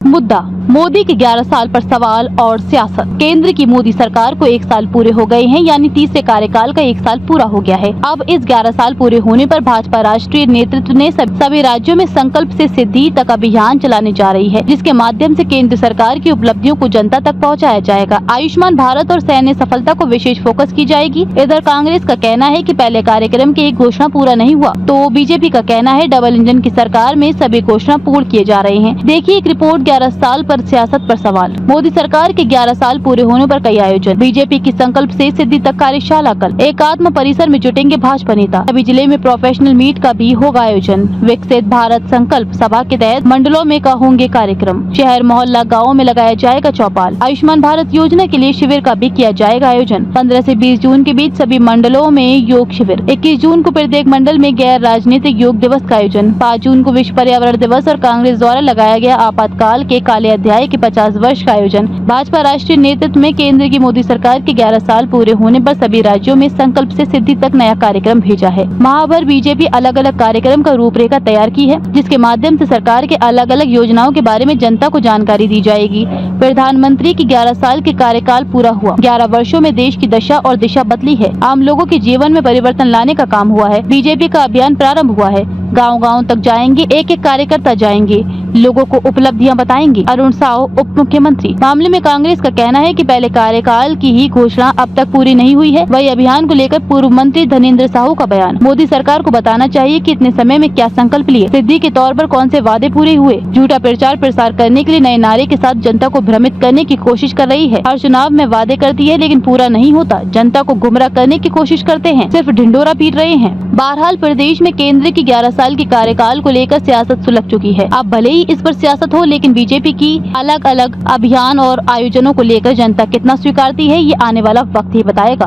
मुद्दा मोदी के 11 साल पर सवाल और सियासत। केंद्र की मोदी सरकार को 1 साल पूरे हो गए हैं, यानी तीसरे कार्यकाल का 1 साल पूरा हो गया है। अब इस 11 साल पूरे होने पर भाजपा राष्ट्रीय नेतृत्व ने सभी राज्यों में संकल्प से सिद्धि तक अभियान चलाने जा रही है, जिसके माध्यम से केंद्र सरकार की उपलब्धियों को जनता तक पहुँचाया जाएगा। आयुष्मान भारत और सैन्य सफलता को विशेष फोकस की जाएगी। इधर कांग्रेस का कहना है कि पहले कार्यक्रम की एक घोषणा पूरा नहीं हुआ, तो बीजेपी का कहना है डबल इंजन की सरकार में सभी घोषणा पूर्ण किए जा रहे हैं। देखिए एक रिपोर्ट। 11 साल पर सियासत पर सवाल। मोदी सरकार के 11 साल पूरे होने पर कई आयोजन। बीजेपी की संकल्प से सिद्धि तक कार्यशाला कल। एकात्म परिसर में जुटेंगे भाजपा नेता। सभी जिले में प्रोफेशनल मीट का भी होगा आयोजन। विकसित भारत संकल्प सभा के तहत मंडलों में का होंगे कार्यक्रम। शहर मोहल्ला गाँव में लगाया जाएगा चौपाल। आयुष्मान भारत योजना के लिए शिविर का भी किया जाएगा आयोजन। 15 से 20 जून के बीच सभी मंडलों में योग शिविर। 21 जून को प्रत्येक मंडल में गैर राजनीतिक योग दिवस का आयोजन। 5 जून को विश्व पर्यावरण दिवस और कांग्रेस द्वारा लगाया गया आपातकाल के काले अध्याय के 50 वर्ष का आयोजन। भाजपा राष्ट्रीय नेतृत्व में केंद्र की मोदी सरकार के 11 साल पूरे होने पर सभी राज्यों में संकल्प से सिद्धि तक नया कार्यक्रम भेजा है। माह भर बीजेपी अलग अलग कार्यक्रम का रूपरेखा तैयार की है, जिसके माध्यम से सरकार के अलग अलग योजनाओं के बारे में जनता को जानकारी दी जाएगी। प्रधानमंत्री की 11 साल के कार्यकाल पूरा हुआ। 11 वर्षों में देश की दशा और दिशा बदली है। आम लोगों के जीवन में परिवर्तन लाने का काम हुआ है। बीजेपी का अभियान प्रारंभ हुआ है। गांव-गांव तक जाएंगे, एक एक कार्यकर्ता जाएंगे, लोगों को उपलब्धियां बताएंगे। अरुण साव उप मुख्यमंत्री। मामले में कांग्रेस का कहना है कि पहले कार्यकाल की ही घोषणा अब तक पूरी नहीं हुई है। वही अभियान को लेकर पूर्व मंत्री धनेंद्र साहू का बयान। मोदी सरकार को बताना चाहिए कि इतने समय में क्या संकल्प लिए, सिद्धि के तौर पर कौन से वादे पूरे हुए। झूठा प्रचार प्रसार करने के लिए नए नारे के साथ जनता को भ्रमित करने की कोशिश कर रही है। हर चुनाव में वादे करती है लेकिन पूरा नहीं होता। जनता को गुमराह करने की कोशिश करते हैं, सिर्फ ढिंडोरा पीट रहे हैं। बहरहाल प्रदेश में केंद्र की 11 साल की कार्यकाल को लेकर सियासत सुलग चुकी है। अब भले ही इस पर सियासत हो, लेकिन बीजेपी की अलग अलग अभियान और आयोजनों को लेकर जनता कितना स्वीकारती है, ये आने वाला वक्त ही बताएगा।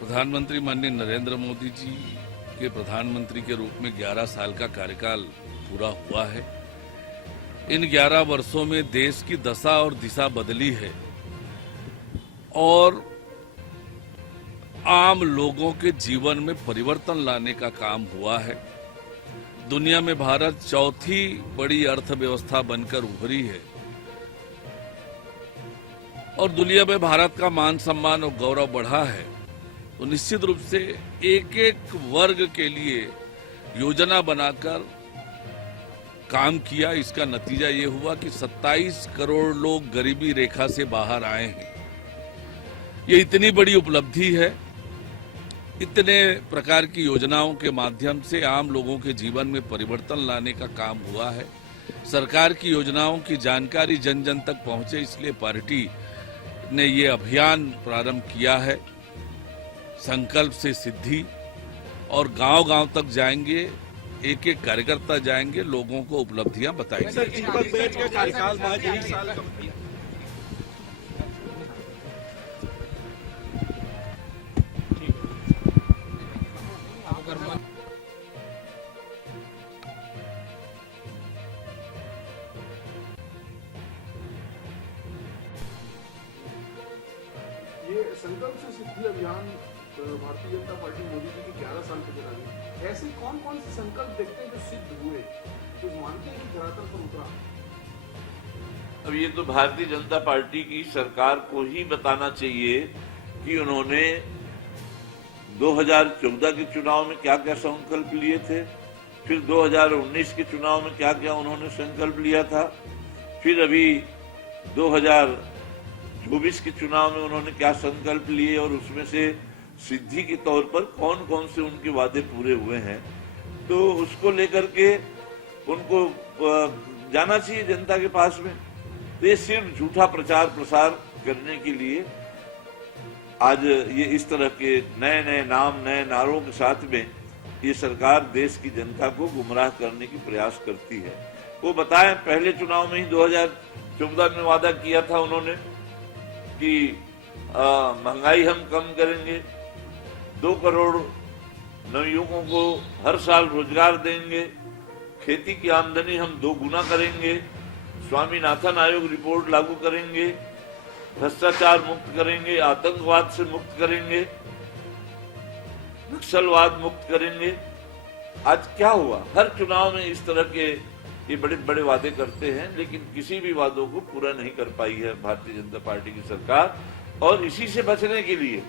प्रधानमंत्री माननीय नरेंद्र मोदी जी के प्रधानमंत्री के रूप में 11 साल का कार्यकाल पूरा हुआ है। इन 11 वर्षों में देश की दशा और दिशा बदली है और आम लोगों के जीवन में परिवर्तन लाने का काम हुआ है। दुनिया में भारत चौथी बड़ी अर्थव्यवस्था बनकर उभरी है और दुनिया में भारत का मान सम्मान और गौरव बढ़ा है। तो निश्चित रूप से एक एक वर्ग के लिए योजना बनाकर काम किया। इसका नतीजा ये हुआ कि 27 करोड़ लोग गरीबी रेखा से बाहर आए हैं। ये इतनी बड़ी उपलब्धि है। इतने प्रकार की योजनाओं के माध्यम से आम लोगों के जीवन में परिवर्तन लाने का काम हुआ है। सरकार की योजनाओं की जानकारी जन जन तक पहुंचे, इसलिए पार्टी ने ये अभियान प्रारंभ किया है। संकल्प से सिद्धि, और गांव-गांव तक जाएंगे, एक एक कार्यकर्ता जाएंगे, लोगों को उपलब्धियां बताएंगे। ये संकल्प से सिद्धि अभियान भारतीय जनता पार्टी मोदी जी की 11 साल की चला रही। ऐसे कौन कौन से संकल्प देखते हैं जो सिद्ध हुए, तो मानते हैं कि धरातल पर उतरा? अब ये तो भारतीय जनता पार्टी की सरकार को ही बताना चाहिए कि उन्होंने 2014 के चुनाव में क्या क्या संकल्प लिए थे, फिर 2019 के चुनाव में क्या क्या उन्होंने संकल्प लिया था, फिर अभी 2024 के चुनाव में उन्होंने क्या संकल्प लिए और उसमें से सिद्धि के तौर पर कौन कौन से उनके वादे पूरे हुए हैं। तो उसको लेकर के उनको जाना चाहिए जनता के पास में। तो ये सिर्फ झूठा प्रचार प्रसार करने के लिए आज ये इस तरह के नए नए नाम, नए नारों के साथ में ये सरकार देश की जनता को गुमराह करने की प्रयास करती है। वो बताएं, पहले चुनाव में ही 2014 में वादा किया था उन्होंने कि महंगाई हम कम करेंगे, 2 करोड़ नवयुवकों को हर साल रोजगार देंगे, खेती की आमदनी हम 2 गुना करेंगे, स्वामीनाथन आयोग रिपोर्ट लागू करेंगे, भ्रष्टाचार मुक्त करेंगे, आतंकवाद से मुक्त करेंगे, नक्सलवाद मुक्त करेंगे। आज क्या हुआ? हर चुनाव में इस तरह के ये बड़े बड़े वादे करते हैं, लेकिन किसी भी वादों को पूरा नहीं कर पाई है भारतीय जनता पार्टी की सरकार। और इसी से बचने के लिए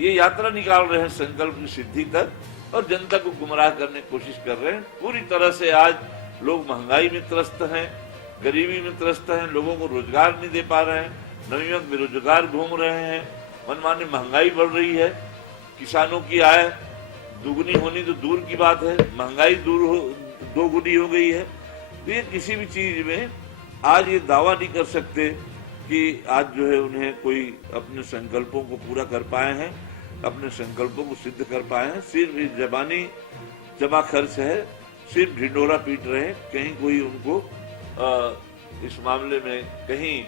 ये यात्रा निकाल रहे हैं संकल्प की सिद्धि तक, और जनता को गुमराह करने की कोशिश कर रहे हैं पूरी तरह से। आज लोग महंगाई में त्रस्त हैं, गरीबी में त्रस्त हैं, लोगों को रोजगार नहीं दे पा रहे हैं, नवयुवक बेरोजगार घूम रहे हैं, मनमानी महंगाई बढ़ रही है, किसानों की आय दुगनी होनी तो दूर की बात है, महंगाई दोगुनी हो गई है। तो ये किसी भी चीज में आज ये दावा नहीं कर सकते कि आज जो है उन्हें कोई अपने संकल्पों को पूरा कर पाए हैं, अपने संकल्पों को सिद्ध कर पाए हैं। सिर्फ ये जबानी जमा खर्च है, सिर्फ ढिंडोरा पीट रहे हैं, कहीं कोई उनको इस मामले में कहीं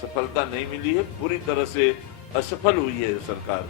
सफलता नहीं मिली है, पूरी तरह से असफल हुई है सरकार।